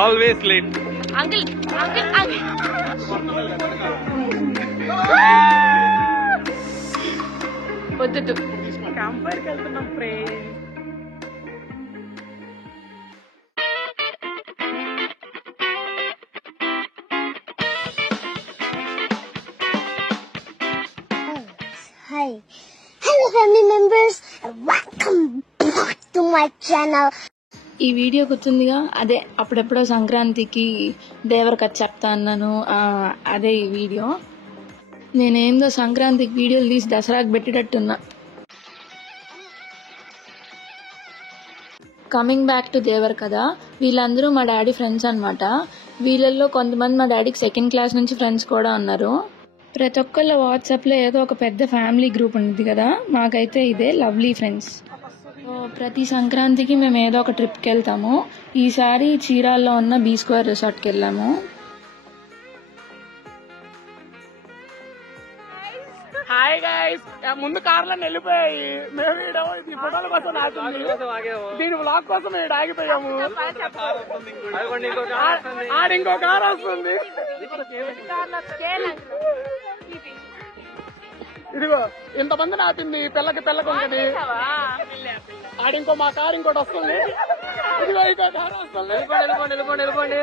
Always late. Uncle uncle uncle వద్దు కంపేర్కి వెళ్తున్నాం friends. Hi. Hello family members. Welcome back to my channel. ఈ video గుర్తుందిగా, అదే అప్పుడెప్పుడో సంక్రాంతికి దేవరకథ చెప్తా అన్నాను, అదే ఈ వీడియో. నేనేందో సంక్రాంతికి వీడియోలు తీసి దసరాకి పెట్టేటట్టున్నా. Coming back to Devarakatha. వీళ్ళందరూ మా డాడీ ఫ్రెండ్స్ అనమాట. వీళ్ళల్లో కొంతమంది మా డాడీకి సెకండ్ క్లాస్ నుంచి ఫ్రెండ్స్ కూడా ఉన్నారు. ప్రతి ఒక్కళ్ళ వాట్సాప్లో ఏదో ఒక పెద్ద ఫ్యామిలీ గ్రూప్ ఉంది కదా, మాకైతే ఇదే లవ్లీ ఫ్రెండ్స్. ప్రతి సంక్రాంతికి మేము ఏదో ఒక ట్రిప్కి వెళ్తాము. ఈసారి చీరాల్లో ఉన్న బీ స్క్వేర్ రిసార్ట్కి వెళ్ళాము. హాయ్ గైస్, ముందు కార్లో వెళ్ళిపోయాయి. మేము ఈ ఫోటోల కోసం దీని బ్లాగ్ కోసం ఆగిపోయాము. ఇంకో కార్ వస్తుంది. ఇదిగో ఇంతమంది నాపింది పిల్లకి ఉంటది. ఆడింకో మా కార్ ఇంకోటి వస్తుంది. ఇదిగో ఇంకో కార్ వస్తుంది. వెళ్ళిపోండి.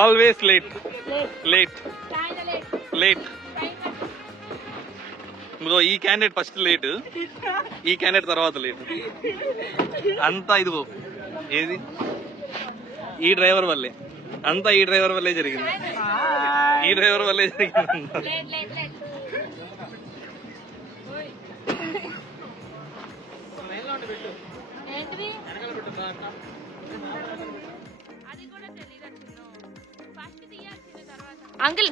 Always late. ఈ క్యాండిడేట్ ఫస్ట్ లేట్, ఈ క్యాండిడేట్ తర్వాత లేట్. అంతా ఇదిగో ఏది ఈ డ్రైవర్ వల్లే, అంతా ఈ డ్రైవర్ వల్లే జరిగింది. అంకుల్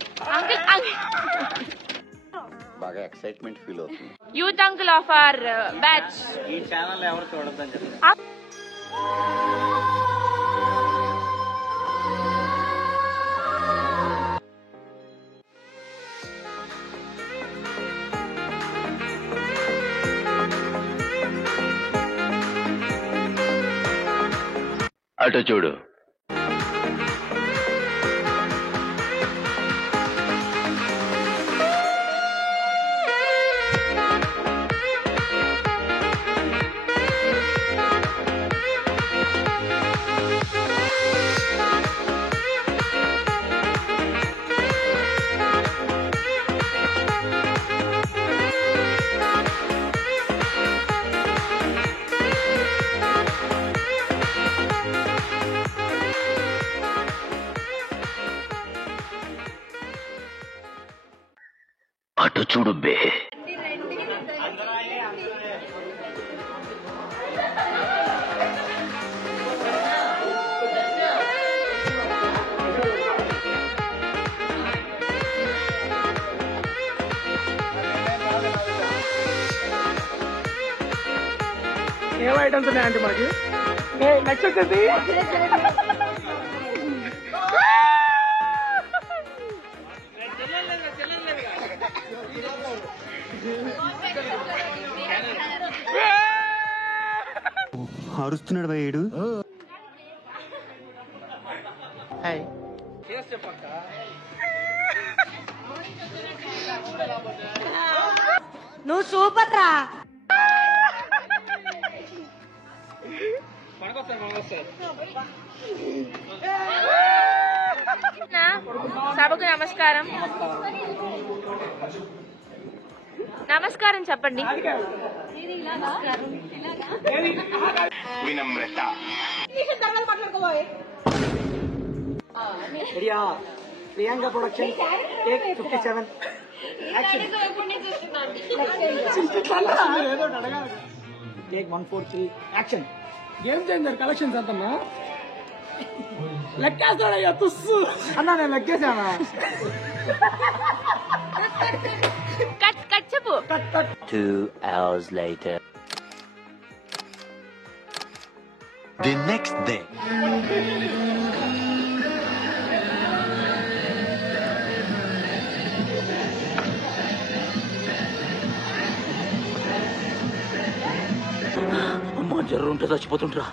బాగా ఎక్సైట్మెంట్ ఫీల్ అవుతుంది. Youth uncle of our batch. ఈ ఛానల్ ఎవరు చూడొద్దని చెప్పి అటు చూడు. అటు చూడు బే. ఏం ఐటమ్స్ ఉన్నాయంటే మాకు నెక్స్ట్ వచ్చేసి అరుస్తున్నాడు భయ్యుడు. నువ్వు సూపర్ రా. సభకు నమస్కారం. నమస్కారం చెప్పండి. వినమ్రత. Priyanka production take 57 action. Take 143 action. Game changer collections అంతమ్మా. లెక్కేస్తాడయ్యా తుస్సు అన్నా, నేను లెక్కేసానా? కట్ చెప్పు. 2 hours later. The next day. జర్రుంటే చచ్చిపోతుంటరా.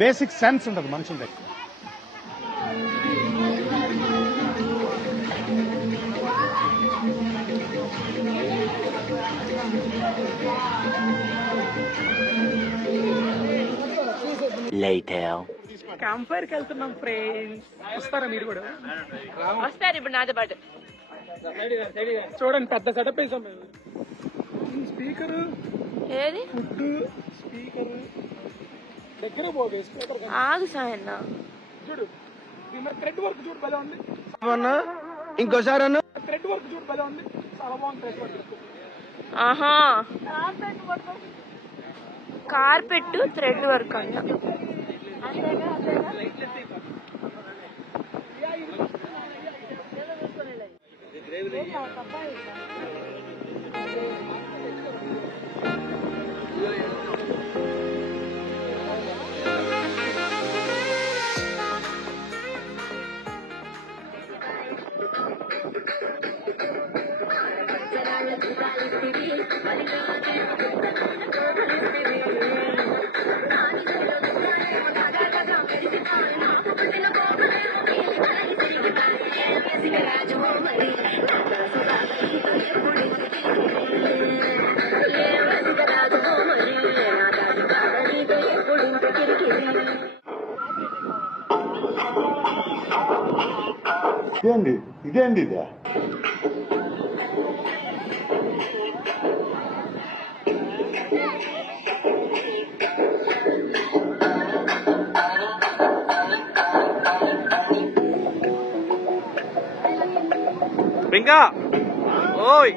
బేసిక్ సెన్స్ ఉంటుంది మనుషుల దగ్గర. క్యాంప్ ఫైర్ కి వెళ్తున్నాం ఫ్రెండ్స్. వస్తారా మీరు కూడా? వస్తారు ఇప్పుడు నాతో పాటు. చూడండి పెద్ద సెటప్ వేసాం మేము. స్పీకర్ ఏది ఫుడ్ స్పీకర్ దగ్గర పోగే స్పీకర్ ఆగు సాయన్న. చూడు థ్రెడ్ వర్క్ చూడు భలే ఉంది. ఇంకోసారి అన్న థ్రెడ్ వర్క్ చూడు భలే ఉంది. చాలా బాగుంది థ్రెడ్ వర్క్. ఆహా కార్పెట్ థ్రెడ్ వర్క్ అంట. ఇదేంది ఇదే? ఇంకా ఓయ్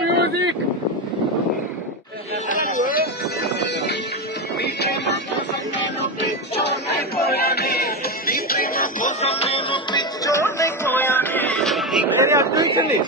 మ్యూజిక్ అర్థం ఇచ్చింది.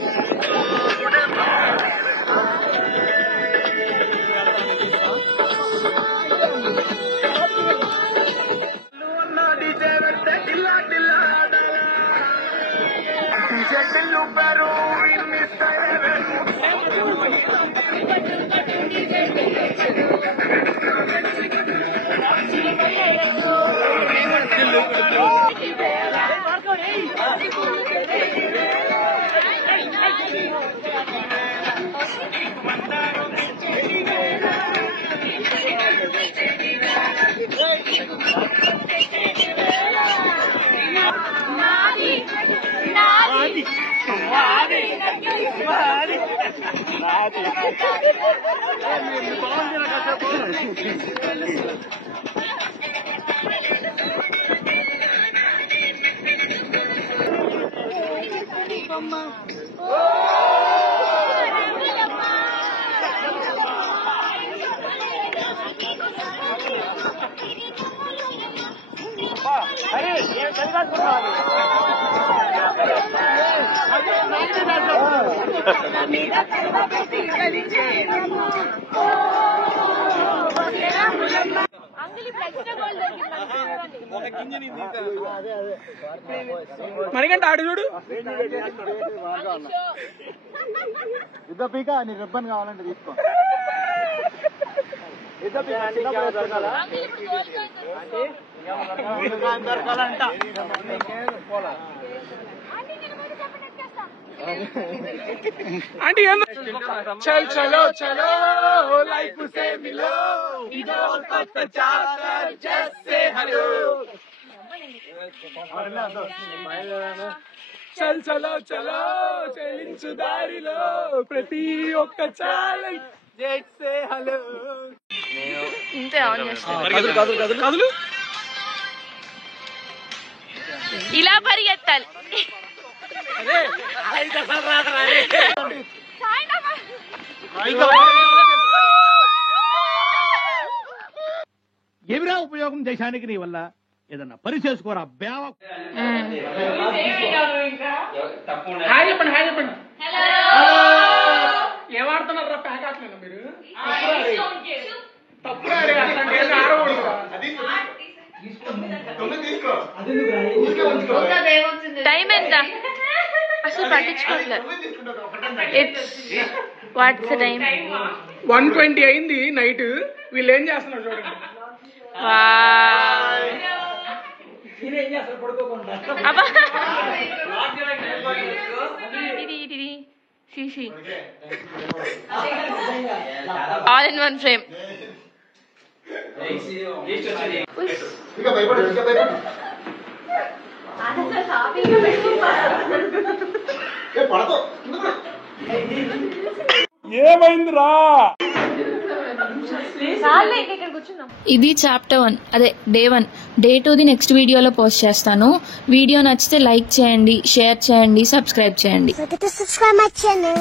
మరిగంట ఆడు చూడు. ఇద్దో పీక నీ రిబ్బన్ కావాలంటే తీసుకో. ఆంటీ చల్ చలో చలో లైఫ్ సే మిలో ఇదో కొత్త చాప్టర్ జస్ట్ సే హలో. చల్ చలో చలో చెలించు దారిలో ప్రతి ఒక్క ఛాలెంజ్ జస్ట్ సే హలో. ఇంతే ఆన్ చేస్తా. కదులు ఇలా పరిగెత్తాలి. ఏమిరా ఉపయోగం దేశానికి నీ వల్ల? ఏదన్నా పని చేసుకోరా బేవ. హాయ్ చెప్పండి, హాయ్ చెప్పండి. ఏమాడుతున్నారా ప్యాకాట్లేనా మీరు? తప్పుడు టైం ఎంత అసలు పట్టించుకోవట్లేదు. Watts time? 1:20 అయింది నైట్. వీళ్ళు ఏం చేస్తున్నారు చూడండి. All in one frame. ఏమైందిరా? ఇది చాప్టర్ 1, అదే డే 1. డే 2ది నెక్స్ట్ వీడియోలో పోస్ట్ చేస్తాను. వీడియో నచ్చితే లైక్ చేయండి, షేర్ చేయండి, సబ్స్క్రైబ్ చేయండి. Subscribe my channel.